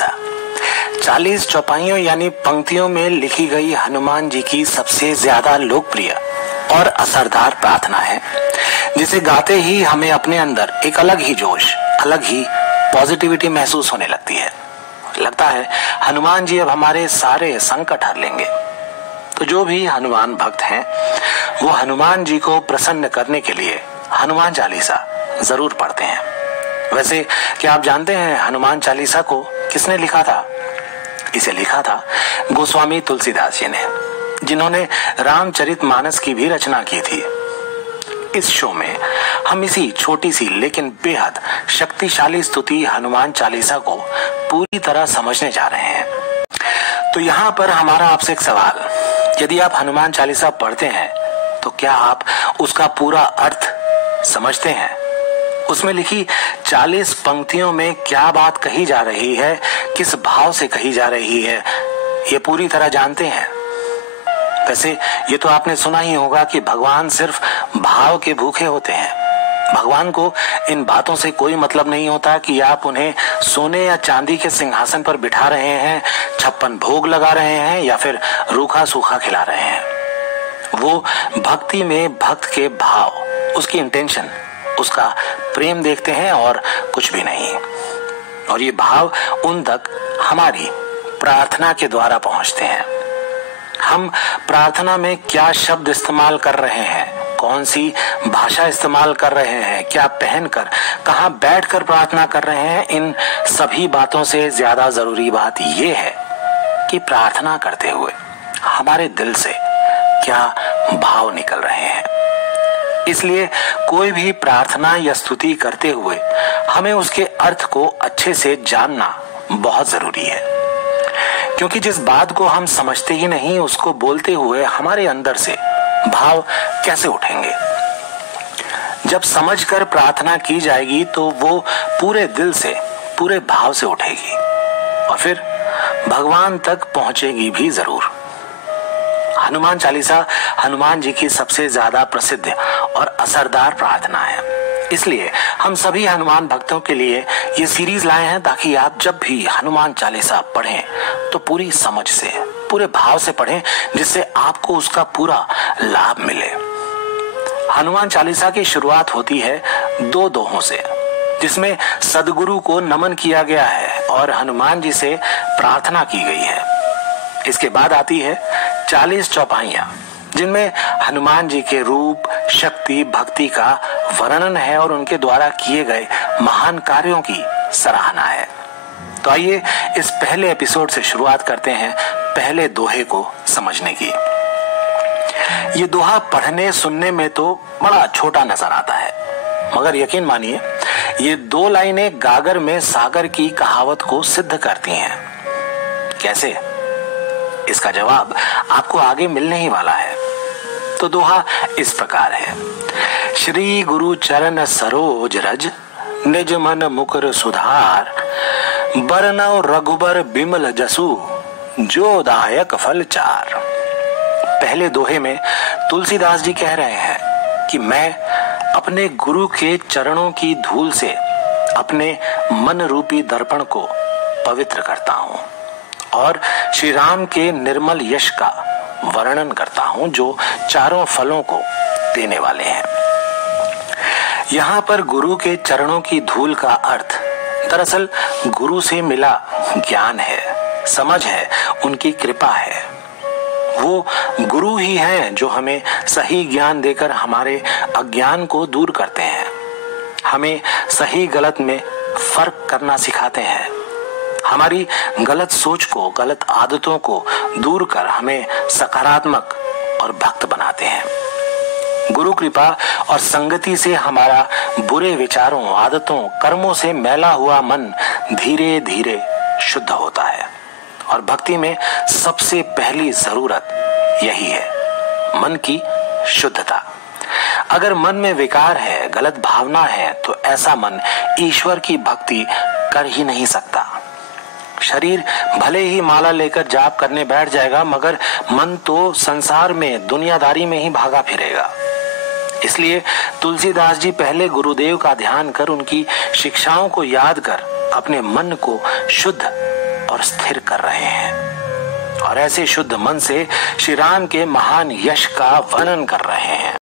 चालीसा 40 चौपाइयों यानी पंक्तियों में लिखी गई हनुमान जी की सबसे ज्यादा लोकप्रिय और असरदार प्रार्थना है, जिसे गाते ही हमें अपने अंदर एक अलग ही जोश, अलग ही पॉजिटिविटी महसूस होने लगती है। लगता है हनुमान जी अब हमारे सारे संकट हर लेंगे। तो जो भी हनुमान भक्त हैं वो हनुमान जी को प्रसन्न करने के लिए हनुमान चालीसा जरूर पढ़ते हैं। वैसे क्या आप जानते हैं हनुमान चालीसा को किसने लिखा था? इसे लिखा था गोस्वामी तुलसीदास जी ने, जिन्होंने रामचरितमानस की भी रचना की थी। इस शो में हम इसी छोटी सी लेकिन बेहद शक्तिशाली स्तुति हनुमान चालीसा को पूरी तरह समझने जा रहे हैं। तो यहाँ पर हमारा आपसे एक सवाल, यदि आप हनुमान चालीसा पढ़ते हैं तो क्या आप उसका पूरा अर्थ समझते हैं? उसमें लिखी 40 पंक्तियों में क्या बात कही जा रही है, किस भाव से कही जा रही है, ये पूरी तरह जानते हैं? वैसे ये तो आपने सुना ही होगा कि भगवान सिर्फ भाव के भूखे होते हैं। भगवान को इन बातों से कोई मतलब नहीं होता कि आप उन्हें सोने या चांदी के सिंहासन पर बिठा रहे हैं, 56 भोग लगा रहे हैं या फिर रूखा सूखा खिला रहे हैं। वो भक्ति में भक्त के भाव, उसकी इंटेंशन, उसका प्रेम देखते हैं और कुछ भी नहीं। और ये भाव उन तक हमारी प्रार्थना के द्वारा पहुंचते हैं। हम प्रार्थना में क्या शब्द इस्तेमाल कर रहे हैं, कौन सी भाषा इस्तेमाल कर रहे हैं, क्या पहनकर, कहां बैठकर प्रार्थना कर रहे हैं, इन सभी बातों से ज्यादा जरूरी बात यह है कि प्रार्थना करते हुए हमारे दिल से क्या भाव निकल रहे हैं। इसलिए कोई भी प्रार्थना या स्तुति करते हुए हमें उसके अर्थ को अच्छे से जानना बहुत जरूरी है, क्योंकि जिस बात को हम समझते ही नहीं उसको बोलते हुए हमारे अंदर से भाव कैसे उठेंगे। जब समझकर प्रार्थना की जाएगी तो वो पूरे दिल से, पूरे भाव से उठेगी और फिर भगवान तक पहुंचेगी भी जरूर। हनुमान चालीसा हनुमान जी की सबसे ज्यादा प्रसिद्ध और असरदार प्रार्थना है। इसलिए हम सभी हनुमान भक्तों के लिए ये सीरीज लाए हैं, ताकि आप जब भी हनुमान चालीसा पढ़ें तो पूरी समझ से, पूरे भाव से पढ़ें, जिससे आपको उसका पूरा लाभ मिले। हनुमान चालीसा की शुरुआत होती है 2 दोहों से, जिसमें सदगुरु को नमन किया गया है और हनुमान जी से प्रार्थना की गई है। इसके बाद आती है 40 चौपाइयां, जिनमें हनुमान जी के रूप, शक्ति, भक्ति का वर्णन है और उनके द्वारा किए गए महान कार्यों की सराहना है। तो आइए इस पहले एपिसोड से शुरुआत करते हैं पहले दोहे को समझने की। ये दोहा पढ़ने सुनने में तो बड़ा छोटा नजर आता है, मगर यकीन मानिए ये 2 लाइनें गागर में सागर की कहावत को सिद्ध करती हैं। कैसे? इसका जवाब आपको आगे मिलने ही वाला है। तो दोहा इस प्रकार है। श्री गुरु चरण सरोज रज, निज मन मुकुर सुधार, बरनौ रघुबर बिमल जसु, जो दायक फल चार। पहले दोहे में तुलसीदास जी कह रहे हैं कि मैं अपने गुरु के चरणों की धूल से अपने मन रूपी दर्पण को पवित्र करता हूं और श्री राम के निर्मल यश का वर्णन करता हूं, जो चारों फलों को देने वाले हैं। यहाँ पर गुरु के चरणों की धूल का अर्थ दरअसल गुरु से मिला ज्ञान है, समझ है, उनकी कृपा है। वो गुरु ही हैं जो हमें सही ज्ञान देकर हमारे अज्ञान को दूर करते हैं, हमें सही गलत में फर्क करना सिखाते हैं, हमारी गलत सोच को, गलत आदतों को दूर कर हमें सकारात्मक और भक्त बनाते हैं। गुरु कृपा और संगति से हमारा बुरे विचारों, आदतों, कर्मों से मैला हुआ मन धीरे धीरे शुद्ध होता है और भक्ति में सबसे पहली जरूरत यही है, मन की शुद्धता। अगर मन में विकार है, गलत भावना है, तो ऐसा मन ईश्वर की भक्ति कर ही नहीं सकता। शरीर भले ही माला लेकर जाप करने बैठ जाएगा, मगर मन तो संसार में, दुनियादारी में ही भागा फिरेगा। इसलिए तुलसीदास जी पहले गुरुदेव का ध्यान कर, उनकी शिक्षाओं को याद कर अपने मन को शुद्ध और स्थिर कर रहे हैं और ऐसे शुद्ध मन से श्री राम के महान यश का वर्णन कर रहे हैं।